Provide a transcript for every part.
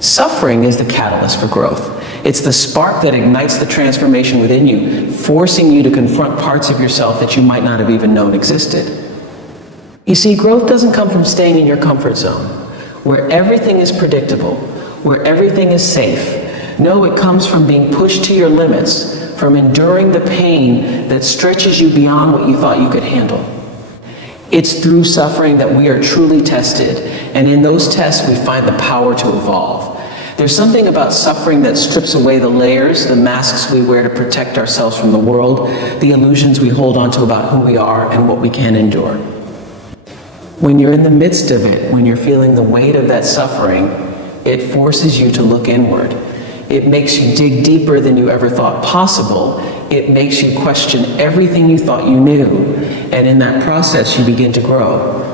Suffering is the catalyst for growth. It's the spark that ignites the transformation within you, forcing you to confront parts of yourself that you might not have even known existed. You see, growth doesn't come from staying in your comfort zone, where everything is predictable, where everything is safe. No, it comes from being pushed to your limits, from enduring the pain that stretches you beyond what you thought you could handle. It's through suffering that we are truly tested, and in those tests we find the power to evolve. There's something about suffering that strips away the layers, the masks we wear to protect ourselves from the world, the illusions we hold onto about who we are and what we can endure. When you're in the midst of it, when you're feeling the weight of that suffering, it forces you to look inward. It makes you dig deeper than you ever thought possible. It makes you question everything you thought you knew. And in that process, you begin to grow.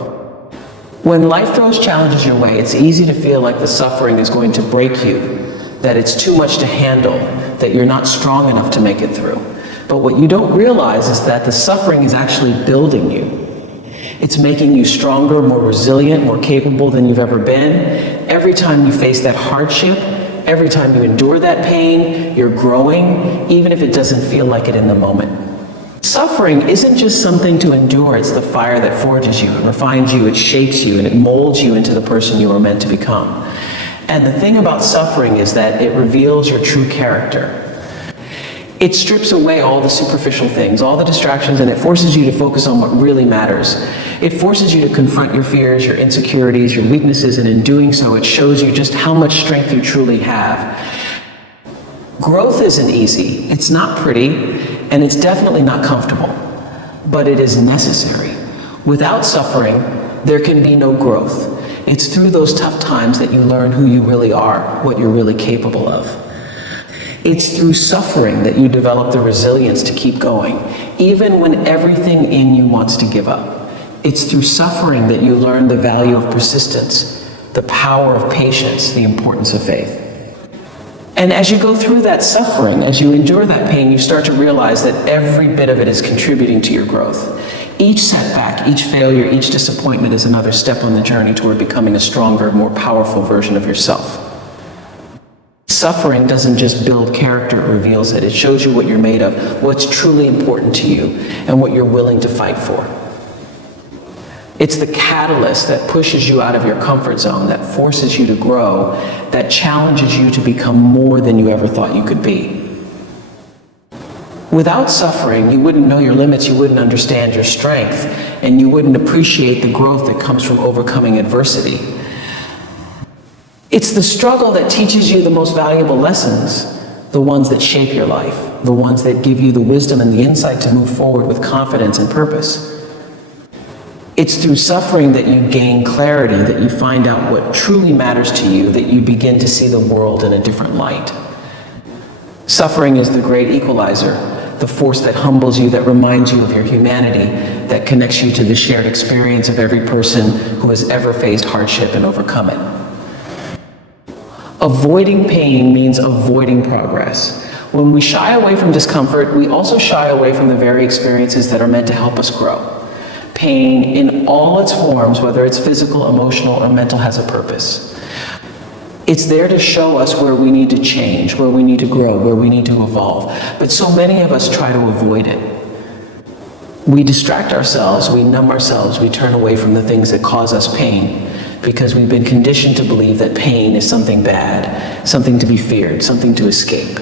When life throws challenges your way, it's easy to feel like the suffering is going to break you, that it's too much to handle, that you're not strong enough to make it through. But what you don't realize is that the suffering is actually building you. It's making you stronger, more resilient, more capable than you've ever been. Every time you face that hardship, every time you endure that pain, you're growing, even if it doesn't feel like it in the moment. Suffering isn't just something to endure, it's the fire that forges you, it refines you, it shapes you, and it molds you into the person you are meant to become. And the thing about suffering is that it reveals your true character. It strips away all the superficial things, all the distractions, and it forces you to focus on what really matters. It forces you to confront your fears, your insecurities, your weaknesses, and in doing so, it shows you just how much strength you truly have. Growth isn't easy, it's not pretty, and it's definitely not comfortable, but it is necessary. Without suffering, there can be no growth. It's through those tough times that you learn who you really are, what you're really capable of. It's through suffering that you develop the resilience to keep going, even when everything in you wants to give up. It's through suffering that you learn the value of persistence, the power of patience, the importance of faith. And as you go through that suffering, as you endure that pain, you start to realize that every bit of it is contributing to your growth. Each setback, each failure, each disappointment is another step on the journey toward becoming a stronger, more powerful version of yourself. Suffering doesn't just build character, it reveals it. It shows you what you're made of, what's truly important to you, and what you're willing to fight for. It's the catalyst that pushes you out of your comfort zone, that forces you to grow, that challenges you to become more than you ever thought you could be. Without suffering, you wouldn't know your limits, you wouldn't understand your strength, and you wouldn't appreciate the growth that comes from overcoming adversity. It's the struggle that teaches you the most valuable lessons, the ones that shape your life, the ones that give you the wisdom and the insight to move forward with confidence and purpose. It's through suffering that you gain clarity, that you find out what truly matters to you, that you begin to see the world in a different light. Suffering is the great equalizer, the force that humbles you, that reminds you of your humanity, that connects you to the shared experience of every person who has ever faced hardship and overcome it. Avoiding pain means avoiding progress. When we shy away from discomfort, we also shy away from the very experiences that are meant to help us grow. Pain in all its forms, whether it's physical, emotional, or mental, has a purpose. It's there to show us where we need to change, where we need to grow, where we need to evolve. But so many of us try to avoid it. We distract ourselves, we numb ourselves, we turn away from the things that cause us pain, because we've been conditioned to believe that pain is something bad, something to be feared, something to escape.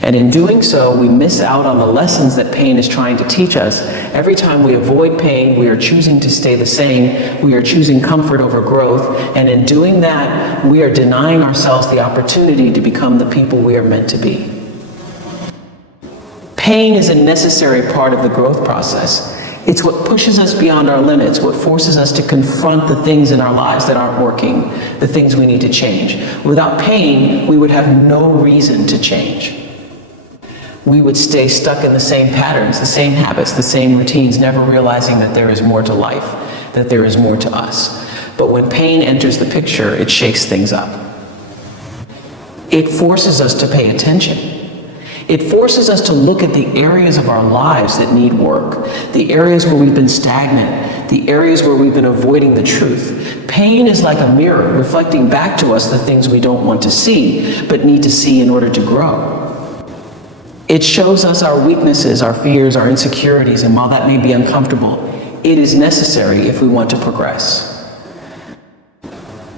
And in doing so, we miss out on the lessons that pain is trying to teach us. Every time we avoid pain, we are choosing to stay the same. We are choosing comfort over growth. And in doing that, we are denying ourselves the opportunity to become the people we are meant to be. Pain is a necessary part of the growth process. It's what pushes us beyond our limits, what forces us to confront the things in our lives that aren't working, the things we need to change. Without pain, we would have no reason to change. We would stay stuck in the same patterns, the same habits, the same routines, never realizing that there is more to life, that there is more to us. But when pain enters the picture, it shakes things up. It forces us to pay attention. It forces us to look at the areas of our lives that need work, the areas where we've been stagnant, the areas where we've been avoiding the truth. Pain is like a mirror reflecting back to us the things we don't want to see, but need to see in order to grow. It shows us our weaknesses, our fears, our insecurities, and while that may be uncomfortable, it is necessary if we want to progress.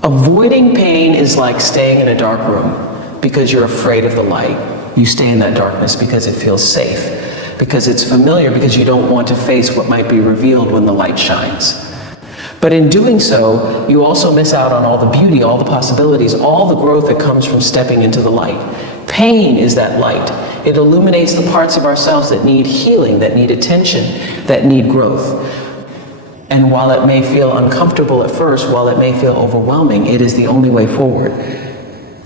Avoiding pain is like staying in a dark room because you're afraid of the light. You stay in that darkness because it feels safe, because it's familiar, because you don't want to face what might be revealed when the light shines. But in doing so, you also miss out on all the beauty, all the possibilities, all the growth that comes from stepping into the light. Pain is that light. It illuminates the parts of ourselves that need healing, that need attention, that need growth. And while it may feel uncomfortable at first, while it may feel overwhelming, it is the only way forward.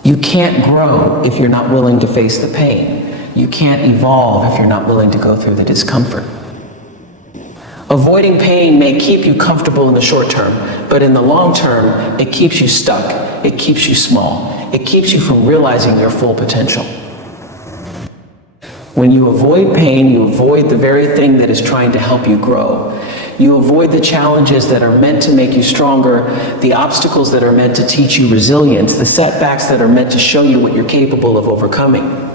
You can't grow if you're not willing to face the pain. You can't evolve if you're not willing to go through the discomfort. Avoiding pain may keep you comfortable in the short term, but in the long term, it keeps you stuck. It keeps you small. It keeps you from realizing your full potential. When you avoid pain, you avoid the very thing that is trying to help you grow. You avoid the challenges that are meant to make you stronger, the obstacles that are meant to teach you resilience, the setbacks that are meant to show you what you're capable of overcoming.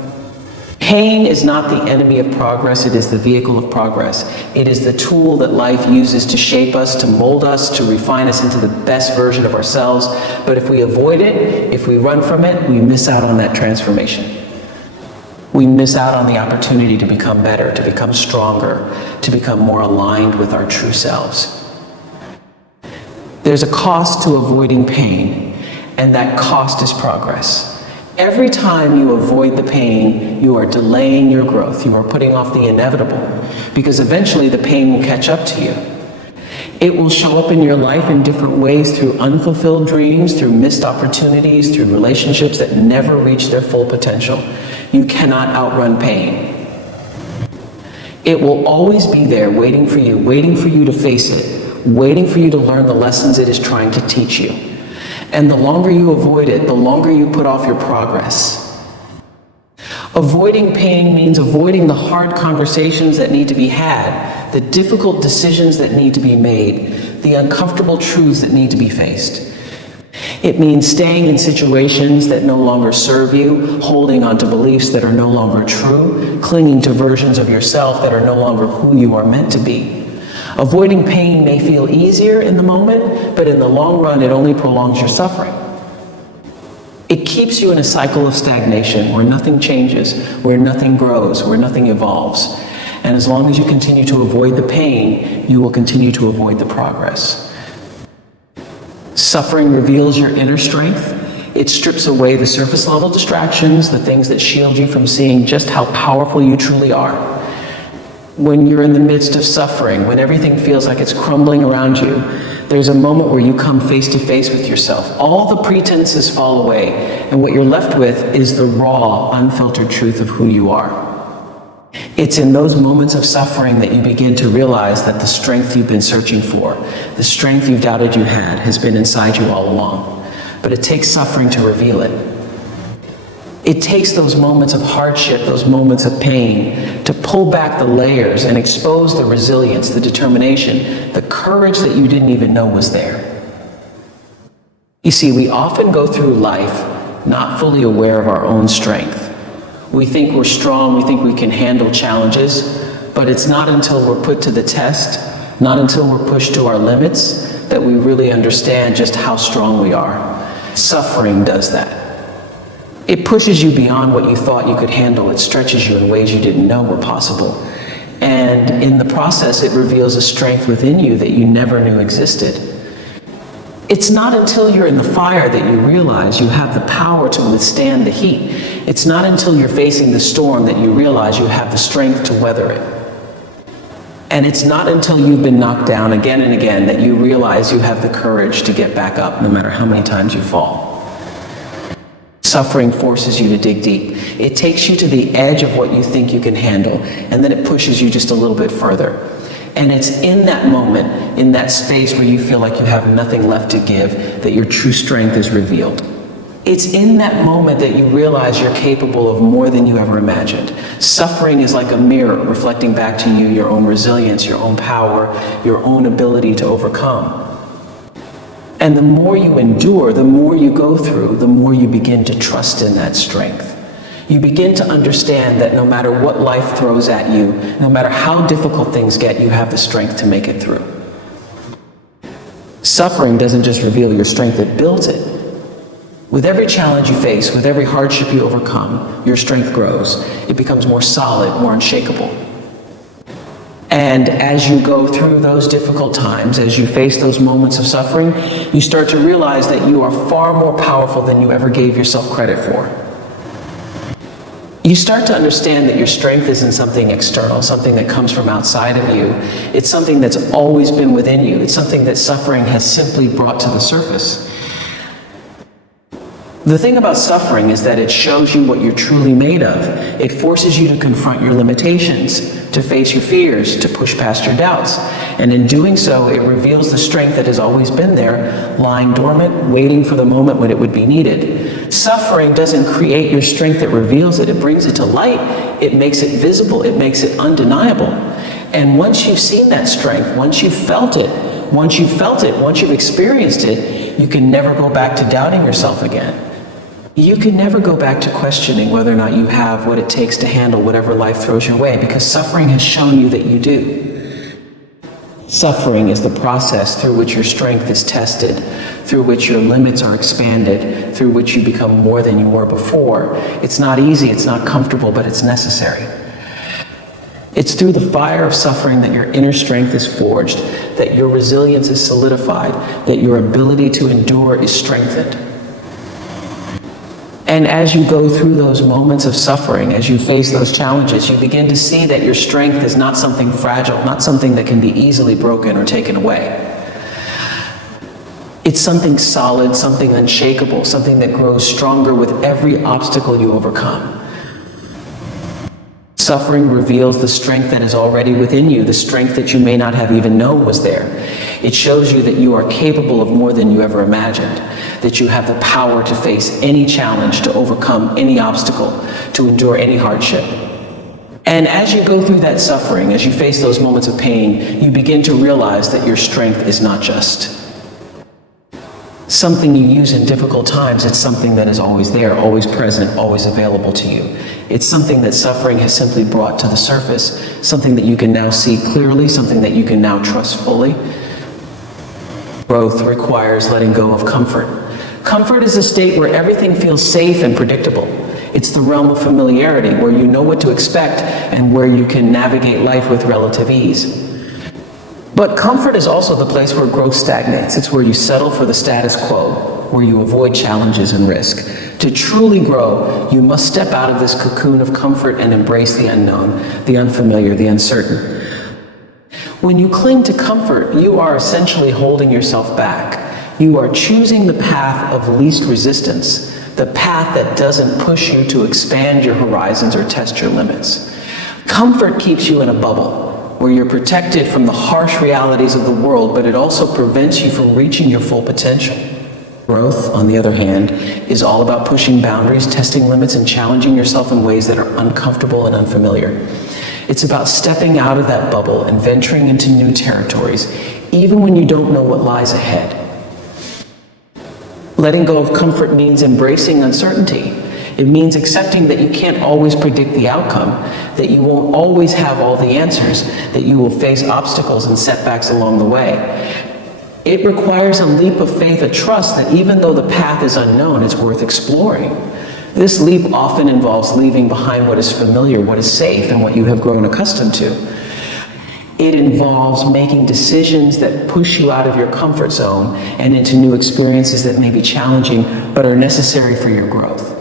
Pain is not the enemy of progress, it is the vehicle of progress. It is the tool that life uses to shape us, to mold us, to refine us into the best version of ourselves. But if we avoid it, if we run from it, we miss out on that transformation. We miss out on the opportunity to become better, to become stronger, to become more aligned with our true selves. There's a cost to avoiding pain, and that cost is progress. Every time you avoid the pain, you are delaying your growth. You are putting off the inevitable, because eventually the pain will catch up to you. It will show up in your life in different ways, through unfulfilled dreams, through missed opportunities, through relationships that never reach their full potential. You cannot outrun pain. It will always be there waiting for you to face it, waiting for you to learn the lessons it is trying to teach you. And the longer you avoid it, the longer you put off your progress. Avoiding pain means avoiding the hard conversations that need to be had, the difficult decisions that need to be made, the uncomfortable truths that need to be faced. It means staying in situations that no longer serve you, holding on to beliefs that are no longer true, clinging to versions of yourself that are no longer who you are meant to be. Avoiding pain may feel easier in the moment, but in the long run, it only prolongs your suffering. It keeps you in a cycle of stagnation where nothing changes, where nothing grows, where nothing evolves. And as long as you continue to avoid the pain, you will continue to avoid the progress. Suffering reveals your inner strength. It strips away the surface level distractions, the things that shield you from seeing just how powerful you truly are. When you're in the midst of suffering, when everything feels like it's crumbling around you, there's a moment where you come face to face with yourself. All the pretenses fall away, and what you're left with is the raw, unfiltered truth of who you are. It's in those moments of suffering that you begin to realize that the strength you've been searching for, the strength you've doubted you had, has been inside you all along. But it takes suffering to reveal it. It takes those moments of hardship, those moments of pain, to pull back the layers and expose the resilience, the determination, the courage that you didn't even know was there. You see, we often go through life not fully aware of our own strength. We think we're strong, we think we can handle challenges, but it's not until we're put to the test, not until we're pushed to our limits, that we really understand just how strong we are. Suffering does that. It pushes you beyond what you thought you could handle. It stretches you in ways you didn't know were possible. And in the process, it reveals a strength within you that you never knew existed. It's not until you're in the fire that you realize you have the power to withstand the heat. It's not until you're facing the storm that you realize you have the strength to weather it. And it's not until you've been knocked down again and again that you realize you have the courage to get back up no matter how many times you fall. Suffering forces you to dig deep. It takes you to the edge of what you think you can handle, and then it pushes you just a little bit further. And it's in that moment, in that space where you feel like you have nothing left to give, that your true strength is revealed. It's in that moment that you realize you're capable of more than you ever imagined. Suffering is like a mirror reflecting back to you your own resilience, your own power, your own ability to overcome. And the more you endure, the more you go through, the more you begin to trust in that strength. You begin to understand that no matter what life throws at you, no matter how difficult things get, you have the strength to make it through. Suffering doesn't just reveal your strength, it builds it. With every challenge you face, with every hardship you overcome, your strength grows. It becomes more solid, more unshakable. And as you go through those difficult times, as you face those moments of suffering, you start to realize that you are far more powerful than you ever gave yourself credit for. You start to understand that your strength isn't something external, something that comes from outside of you. It's something that's always been within you. It's something that suffering has simply brought to the surface. The thing about suffering is that it shows you what you're truly made of. It forces you to confront your limitations, to face your fears, to push past your doubts. And in doing so, it reveals the strength that has always been there, lying dormant, waiting for the moment when it would be needed. Suffering doesn't create your strength, it reveals it. It brings it to light. It makes it visible. It makes it undeniable. And once you've seen that strength, once you've felt it, once you've experienced it, you can never go back to doubting yourself again. You can never go back to questioning whether or not you have what it takes to handle whatever life throws your way, because suffering has shown you that you do. Suffering is the process through which your strength is tested, through which your limits are expanded, through which you become more than you were before. It's not easy, it's not comfortable, but it's necessary. It's through the fire of suffering that your inner strength is forged, that your resilience is solidified, that your ability to endure is strengthened. And as you go through those moments of suffering, as you face those challenges, you begin to see that your strength is not something fragile, not something that can be easily broken or taken away. It's something solid, something unshakable, something that grows stronger with every obstacle you overcome. Suffering reveals the strength that is already within you, the strength that you may not have even known was there. It shows you that you are capable of more than you ever imagined, that you have the power to face any challenge, to overcome any obstacle, to endure any hardship. And as you go through that suffering, as you face those moments of pain, you begin to realize that your strength is not just something you use in difficult times. It's something that is always there, always present, always available to you. It's something that suffering has simply brought to the surface, something that you can now see clearly, something that you can now trust fully. Growth requires letting go of comfort. Comfort is a state where everything feels safe and predictable. It's the realm of familiarity, where you know what to expect and where you can navigate life with relative ease. But comfort is also the place where growth stagnates. It's where you settle for the status quo, where you avoid challenges and risk. To truly grow, you must step out of this cocoon of comfort and embrace the unknown, the unfamiliar, the uncertain. When you cling to comfort, you are essentially holding yourself back. You are choosing the path of least resistance, the path that doesn't push you to expand your horizons or test your limits. Comfort keeps you in a bubble, where you're protected from the harsh realities of the world, but it also prevents you from reaching your full potential. Growth, on the other hand, is all about pushing boundaries, testing limits, and challenging yourself in ways that are uncomfortable and unfamiliar. It's about stepping out of that bubble and venturing into new territories, even when you don't know what lies ahead. Letting go of comfort means embracing uncertainty. It means accepting that you can't always predict the outcome, that you won't always have all the answers, that you will face obstacles and setbacks along the way. It requires a leap of faith, a trust that even though the path is unknown, it's worth exploring. This leap often involves leaving behind what is familiar, what is safe, and what you have grown accustomed to. It involves making decisions that push you out of your comfort zone and into new experiences that may be challenging, but are necessary for your growth.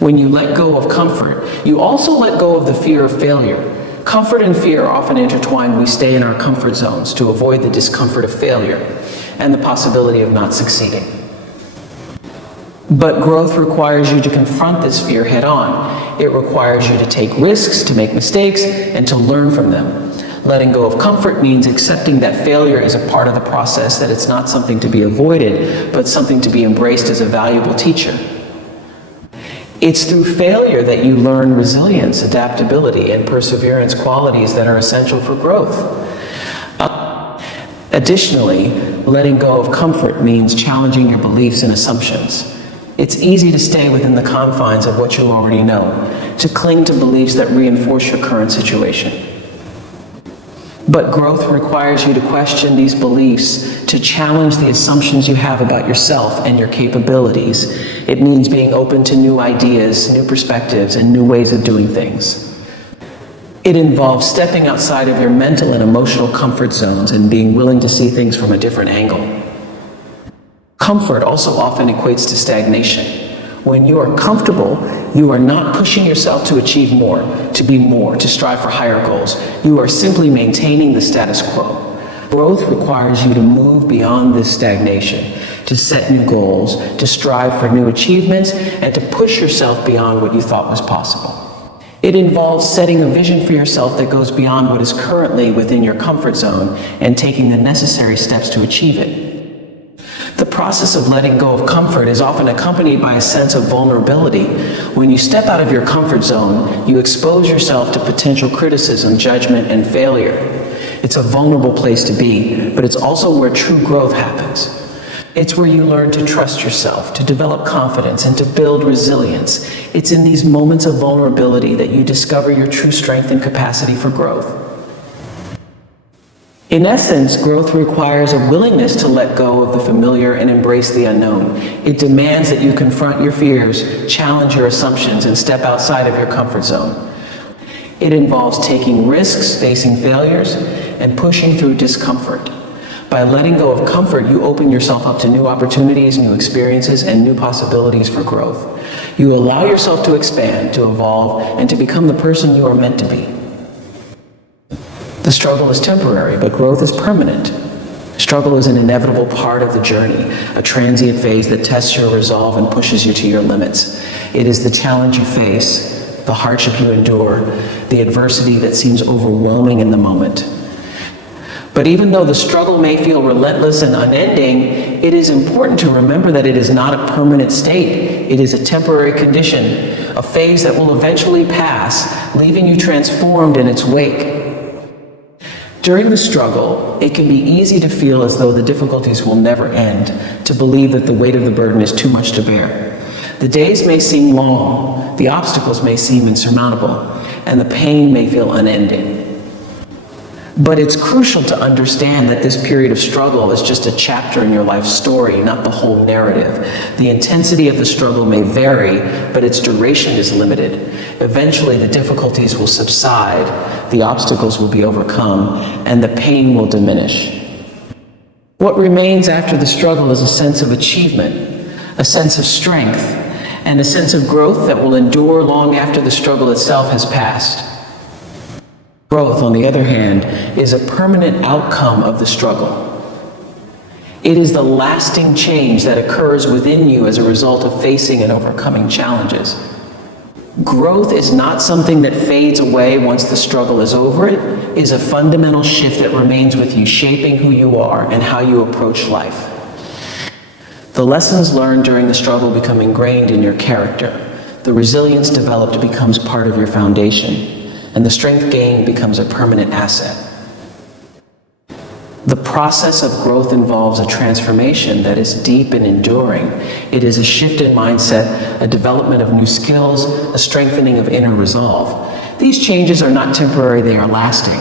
When you let go of comfort, you also let go of the fear of failure. Comfort and fear are often intertwined. We stay in our comfort zones to avoid the discomfort of failure and the possibility of not succeeding. But growth requires you to confront this fear head on. It requires you to take risks, to make mistakes, and to learn from them. Letting go of comfort means accepting that failure is a part of the process, that it's not something to be avoided, but something to be embraced as a valuable teacher. It's through failure that you learn resilience, adaptability, and perseverance, qualities that are essential for growth. Additionally, letting go of comfort means challenging your beliefs and assumptions. It's easy to stay within the confines of what you already know, to cling to beliefs that reinforce your current situation. But growth requires you to question these beliefs, to challenge the assumptions you have about yourself and your capabilities. It means being open to new ideas, new perspectives, and new ways of doing things. It involves stepping outside of your mental and emotional comfort zones and being willing to see things from a different angle. Comfort also often equates to stagnation. When you are comfortable, you are not pushing yourself to achieve more, to be more, to strive for higher goals. You are simply maintaining the status quo. Growth requires you to move beyond this stagnation, to set new goals, to strive for new achievements, and to push yourself beyond what you thought was possible. It involves setting a vision for yourself that goes beyond what is currently within your comfort zone and taking the necessary steps to achieve it. The process of letting go of comfort is often accompanied by a sense of vulnerability. When you step out of your comfort zone, you expose yourself to potential criticism, judgment, and failure. It's a vulnerable place to be, but it's also where true growth happens. It's where you learn to trust yourself, to develop confidence, and to build resilience. It's in these moments of vulnerability that you discover your true strength and capacity for growth. In essence, growth requires a willingness to let go of the familiar and embrace the unknown. It demands that you confront your fears, challenge your assumptions, and step outside of your comfort zone. It involves taking risks, facing failures, and pushing through discomfort. By letting go of comfort, you open yourself up to new opportunities, new experiences, and new possibilities for growth. You allow yourself to expand, to evolve, and to become the person you are meant to be. The struggle is temporary, but growth is permanent. Struggle is an inevitable part of the journey, a transient phase that tests your resolve and pushes you to your limits. It is the challenge you face, the hardship you endure, the adversity that seems overwhelming in the moment. But even though the struggle may feel relentless and unending, it is important to remember that it is not a permanent state. It is a temporary condition, a phase that will eventually pass, leaving you transformed in its wake. During the struggle, it can be easy to feel as though the difficulties will never end, to believe that the weight of the burden is too much to bear. The days may seem long, the obstacles may seem insurmountable, and the pain may feel unending. But it's crucial to understand that this period of struggle is just a chapter in your life story, not the whole narrative. The intensity of the struggle may vary, but its duration is limited. Eventually, the difficulties will subside, the obstacles will be overcome, and the pain will diminish. What remains after the struggle is a sense of achievement, a sense of strength, and a sense of growth that will endure long after the struggle itself has passed. Growth, on the other hand, is a permanent outcome of the struggle. It is the lasting change that occurs within you as a result of facing and overcoming challenges. Growth is not something that fades away once the struggle is over. It is a fundamental shift that remains with you, shaping who you are and how you approach life. The lessons learned during the struggle become ingrained in your character. The resilience developed becomes part of your foundation, and the strength gained becomes a permanent asset. The process of growth involves a transformation that is deep and enduring. It is a shift in mindset, a development of new skills, a strengthening of inner resolve. These changes are not temporary, they are lasting.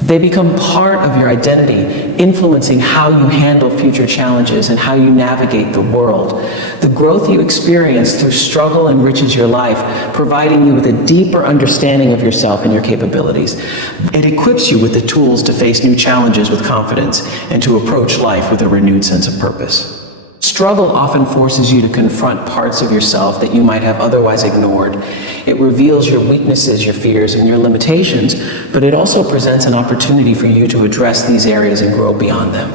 They become part of your identity, influencing how you handle future challenges and how you navigate the world. The growth you experience through struggle enriches your life, providing you with a deeper understanding of yourself and your capabilities. It equips you with the tools to face new challenges with confidence and to approach life with a renewed sense of purpose. Struggle often forces you to confront parts of yourself that you might have otherwise ignored. It reveals your weaknesses, your fears, and your limitations, but it also presents an opportunity for you to address these areas and grow beyond them.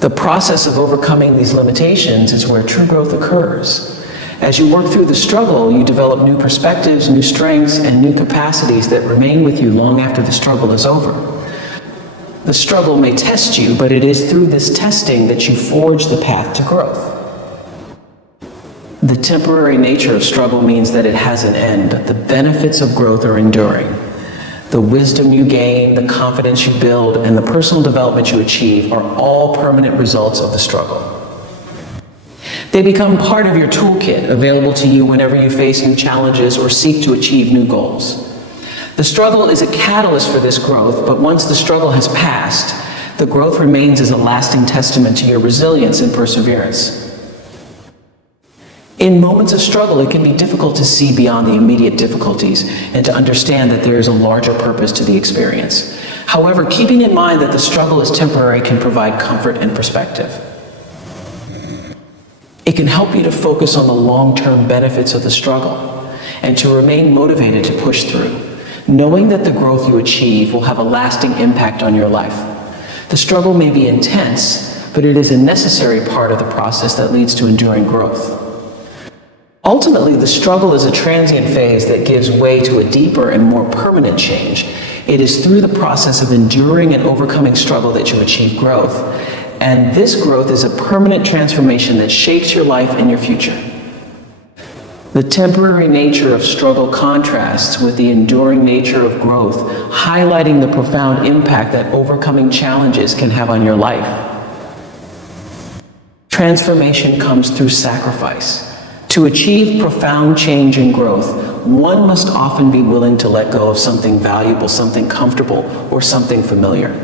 The process of overcoming these limitations is where true growth occurs. As you work through the struggle, you develop new perspectives, new strengths, and new capacities that remain with you long after the struggle is over. The struggle may test you, but it is through this testing that you forge the path to growth. The temporary nature of struggle means that it has an end, but the benefits of growth are enduring. The wisdom you gain, the confidence you build, and the personal development you achieve are all permanent results of the struggle. They become part of your toolkit, available to you whenever you face new challenges or seek to achieve new goals. The struggle is a catalyst for this growth, but once the struggle has passed, the growth remains as a lasting testament to your resilience and perseverance. In moments of struggle, it can be difficult to see beyond the immediate difficulties and to understand that there is a larger purpose to the experience. However, keeping in mind that the struggle is temporary can provide comfort and perspective. It can help you to focus on the long-term benefits of the struggle and to remain motivated to push through, knowing that the growth you achieve will have a lasting impact on your life. The struggle may be intense, but it is a necessary part of the process that leads to enduring growth. Ultimately, the struggle is a transient phase that gives way to a deeper and more permanent change. It is through the process of enduring and overcoming struggle that you achieve growth. And this growth is a permanent transformation that shapes your life and your future. The temporary nature of struggle contrasts with the enduring nature of growth, highlighting the profound impact that overcoming challenges can have on your life. Transformation comes through sacrifice. To achieve profound change and growth, one must often be willing to let go of something valuable, something comfortable, or something familiar.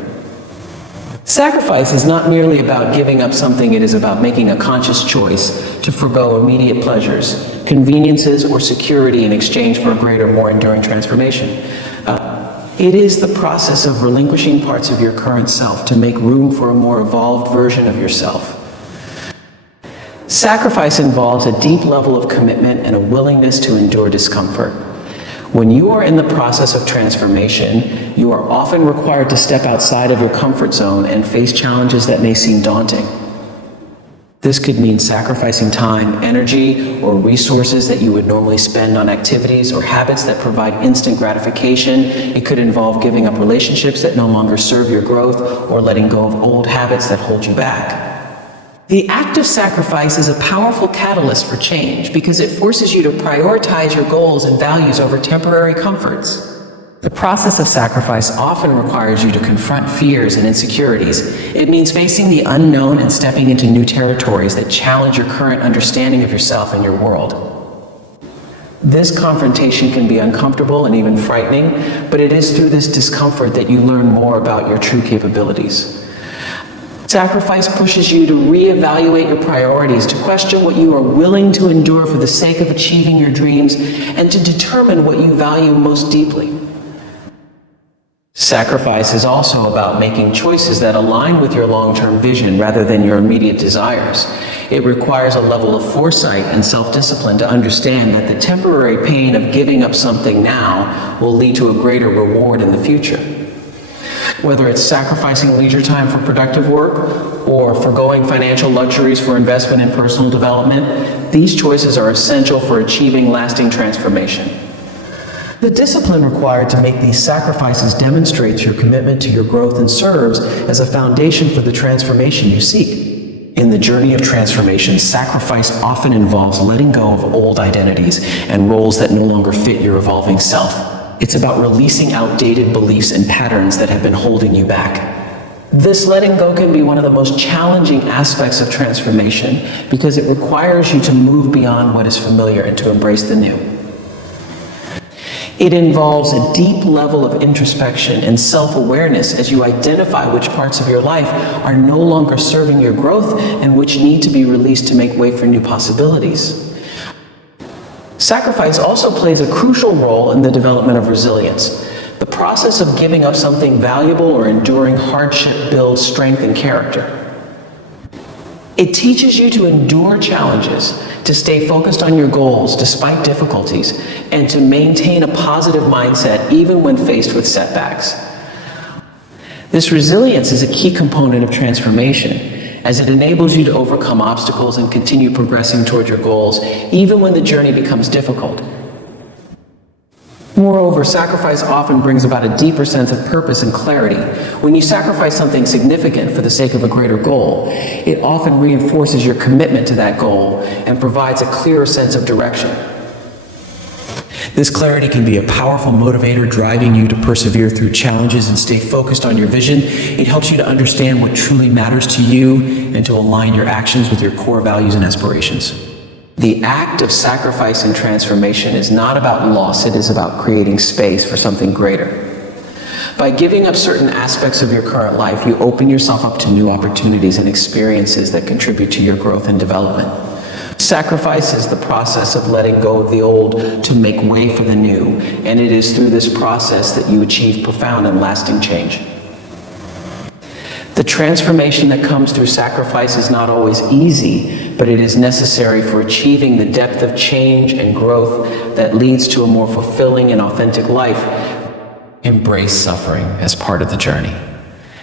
Sacrifice is not merely about giving up something, it is about making a conscious choice to forgo immediate pleasures, conveniences, or security in exchange for a greater, more enduring transformation. It is the process of relinquishing parts of your current self to make room for a more evolved version of yourself. Sacrifice involves a deep level of commitment and a willingness to endure discomfort. When you are in the process of transformation, you are often required to step outside of your comfort zone and face challenges that may seem daunting. This could mean sacrificing time, energy, or resources that you would normally spend on activities or habits that provide instant gratification. It could involve giving up relationships that no longer serve your growth or letting go of old habits that hold you back. The act of sacrifice is a powerful catalyst for change because it forces you to prioritize your goals and values over temporary comforts. The process of sacrifice often requires you to confront fears and insecurities. It means facing the unknown and stepping into new territories that challenge your current understanding of yourself and your world. This confrontation can be uncomfortable and even frightening, but it is through this discomfort that you learn more about your true capabilities. Sacrifice pushes you to reevaluate your priorities, to question what you are willing to endure for the sake of achieving your dreams, and to determine what you value most deeply. Sacrifice is also about making choices that align with your long-term vision rather than your immediate desires. It requires a level of foresight and self-discipline to understand that the temporary pain of giving up something now will lead to a greater reward in the future. Whether it's sacrificing leisure time for productive work or foregoing financial luxuries for investment in personal development, these choices are essential for achieving lasting transformation. The discipline required to make these sacrifices demonstrates your commitment to your growth and serves as a foundation for the transformation you seek. In the journey of transformation, sacrifice often involves letting go of old identities and roles that no longer fit your evolving self. It's about releasing outdated beliefs and patterns that have been holding you back. This letting go can be one of the most challenging aspects of transformation because it requires you to move beyond what is familiar and to embrace the new. It involves a deep level of introspection and self-awareness as you identify which parts of your life are no longer serving your growth and which need to be released to make way for new possibilities. Sacrifice also plays a crucial role in the development of resilience. The process of giving up something valuable or enduring hardship builds strength and character. It teaches you to endure challenges, to stay focused on your goals despite difficulties, and to maintain a positive mindset even when faced with setbacks. This resilience is a key component of transformation. as it enables you to overcome obstacles and continue progressing toward your goals, even when the journey becomes difficult. Moreover, sacrifice often brings about a deeper sense of purpose and clarity. When you sacrifice something significant for the sake of a greater goal, it often reinforces your commitment to that goal and provides a clearer sense of direction. This clarity can be a powerful motivator, driving you to persevere through challenges and stay focused on your vision. It helps you to understand what truly matters to you and to align your actions with your core values and aspirations. The act of sacrifice and transformation is not about loss, it is about creating space for something greater. By giving up certain aspects of your current life, you open yourself up to new opportunities and experiences that contribute to your growth and development. Sacrifice is the process of letting go of the old to make way for the new, and it is through this process that you achieve profound and lasting change. The transformation that comes through sacrifice is not always easy, but it is necessary for achieving the depth of change and growth that leads to a more fulfilling and authentic life. Embrace suffering as part of the journey.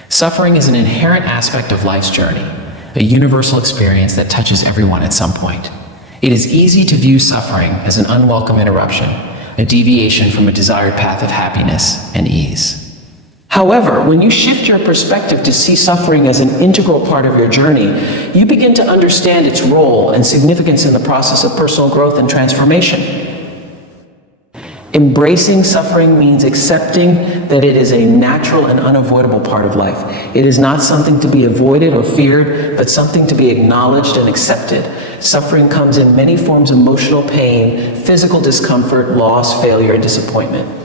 Suffering is an inherent aspect of life's journey, a universal experience that touches everyone at some point. It is easy to view suffering as an unwelcome interruption, a deviation from a desired path of happiness and ease. However, when you shift your perspective to see suffering as an integral part of your journey, you begin to understand its role and significance in the process of personal growth and transformation. Embracing suffering means accepting that it is a natural and unavoidable part of life. It is not something to be avoided or feared, but something to be acknowledged and accepted. Suffering comes in many forms: emotional pain, physical discomfort, loss, failure, and disappointment.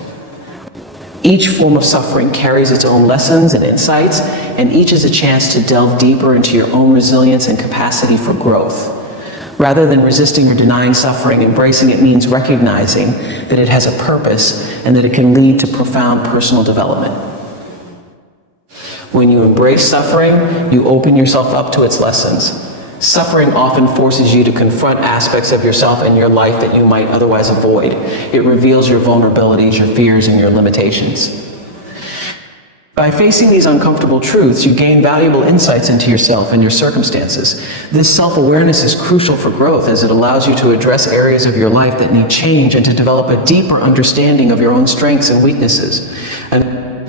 Each form of suffering carries its own lessons and insights, and each is a chance to delve deeper into your own resilience and capacity for growth. Rather than resisting or denying suffering, embracing it means recognizing that it has a purpose and that it can lead to profound personal development. When you embrace suffering, you open yourself up to its lessons. Suffering often forces you to confront aspects of yourself and your life that you might otherwise avoid. It reveals your vulnerabilities, your fears, and your limitations. By facing these uncomfortable truths, you gain valuable insights into yourself and your circumstances. This self-awareness is crucial for growth, as it allows you to address areas of your life that need change and to develop a deeper understanding of your own strengths and weaknesses. And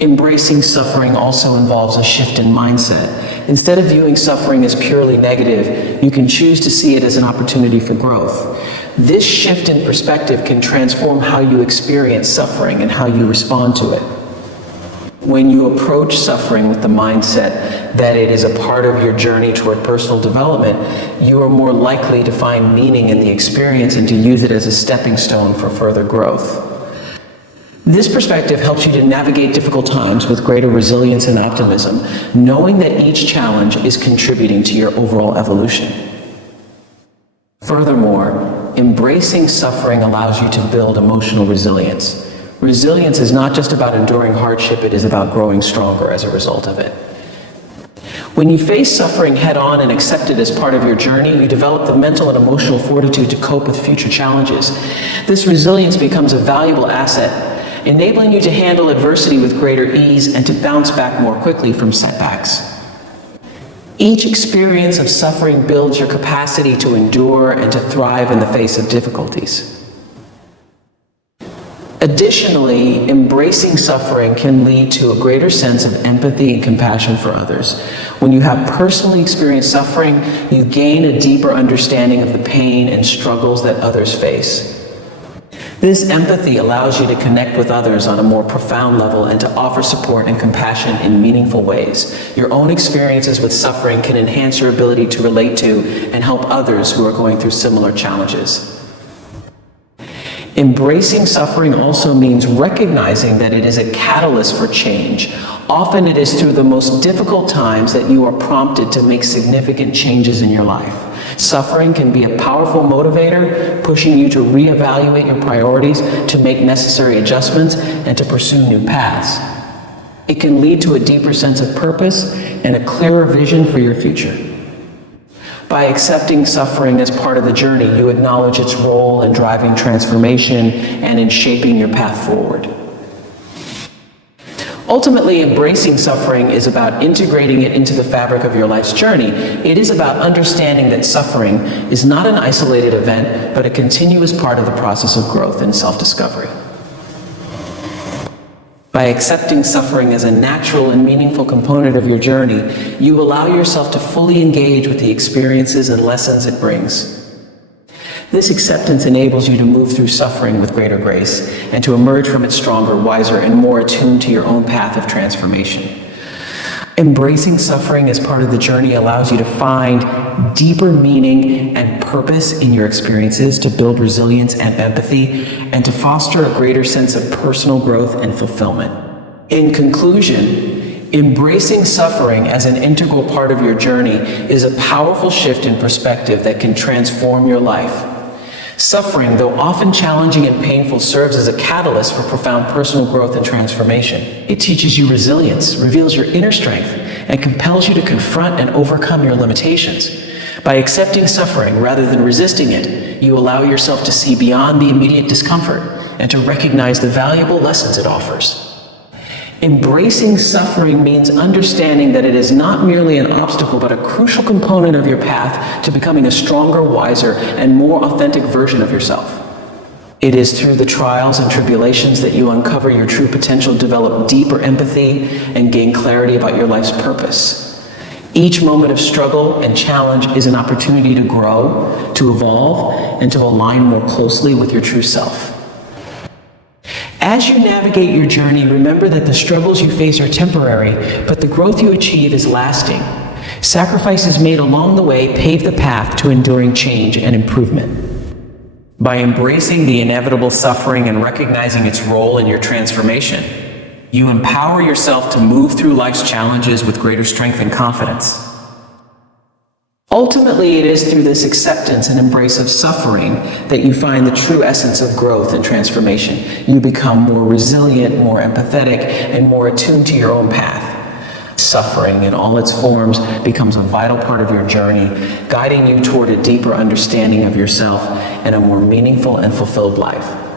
embracing suffering also involves a shift in mindset. Instead of viewing suffering as purely negative, you can choose to see it as an opportunity for growth. This shift in perspective can transform how you experience suffering and how you respond to it. When you approach suffering with the mindset that it is a part of your journey toward personal development, you are more likely to find meaning in the experience and to use it as a stepping stone for further growth. This perspective helps you to navigate difficult times with greater resilience and optimism, knowing that each challenge is contributing to your overall evolution. Furthermore, embracing suffering allows you to build emotional resilience. Resilience is not just about enduring hardship, it is about growing stronger as a result of it. When you face suffering head-on and accept it as part of your journey, you develop the mental and emotional fortitude to cope with future challenges. This resilience becomes a valuable asset, enabling you to handle adversity with greater ease and to bounce back more quickly from setbacks. Each experience of suffering builds your capacity to endure and to thrive in the face of difficulties. Additionally, embracing suffering can lead to a greater sense of empathy and compassion for others. When you have personally experienced suffering, you gain a deeper understanding of the pain and struggles that others face. This empathy allows you to connect with others on a more profound level and to offer support and compassion in meaningful ways. Your own experiences with suffering can enhance your ability to relate to and help others who are going through similar challenges. Embracing suffering also means recognizing that it is a catalyst for change. Often it is through the most difficult times that you are prompted to make significant changes in your life. Suffering can be a powerful motivator, pushing you to reevaluate your priorities, to make necessary adjustments, and to pursue new paths. It can lead to a deeper sense of purpose and a clearer vision for your future. By accepting suffering as part of the journey, you acknowledge its role in driving transformation and in shaping your path forward. Ultimately, embracing suffering is about integrating it into the fabric of your life's journey. It is about understanding that suffering is not an isolated event, but a continuous part of the process of growth and self-discovery. By accepting suffering as a natural and meaningful component of your journey, you allow yourself to fully engage with the experiences and lessons it brings. This acceptance enables you to move through suffering with greater grace and to emerge from it stronger, wiser, and more attuned to your own path of transformation. Embracing suffering as part of the journey allows you to find deeper meaning and purpose in your experiences, to build resilience and empathy, and to foster a greater sense of personal growth and fulfillment. In conclusion, embracing suffering as an integral part of your journey is a powerful shift in perspective that can transform your life. Suffering, though often challenging and painful, serves as a catalyst for profound personal growth and transformation. It teaches you resilience, reveals your inner strength, and compels you to confront and overcome your limitations. By accepting suffering rather than resisting it, you allow yourself to see beyond the immediate discomfort and to recognize the valuable lessons it offers. Embracing suffering means understanding that it is not merely an obstacle, but a crucial component of your path to becoming a stronger, wiser, and more authentic version of yourself. It is through the trials and tribulations that you uncover your true potential, develop deeper empathy, and gain clarity about your life's purpose. Each moment of struggle and challenge is an opportunity to grow, to evolve, and to align more closely with your true self. As you navigate your journey, remember that the struggles you face are temporary, but the growth you achieve is lasting. Sacrifices made along the way pave the path to enduring change and improvement. By embracing the inevitable suffering and recognizing its role in your transformation, you empower yourself to move through life's challenges with greater strength and confidence. Ultimately, it is through this acceptance and embrace of suffering that you find the true essence of growth and transformation. You become more resilient, more empathetic, and more attuned to your own path. Suffering in all its forms becomes a vital part of your journey, guiding you toward a deeper understanding of yourself and a more meaningful and fulfilled life.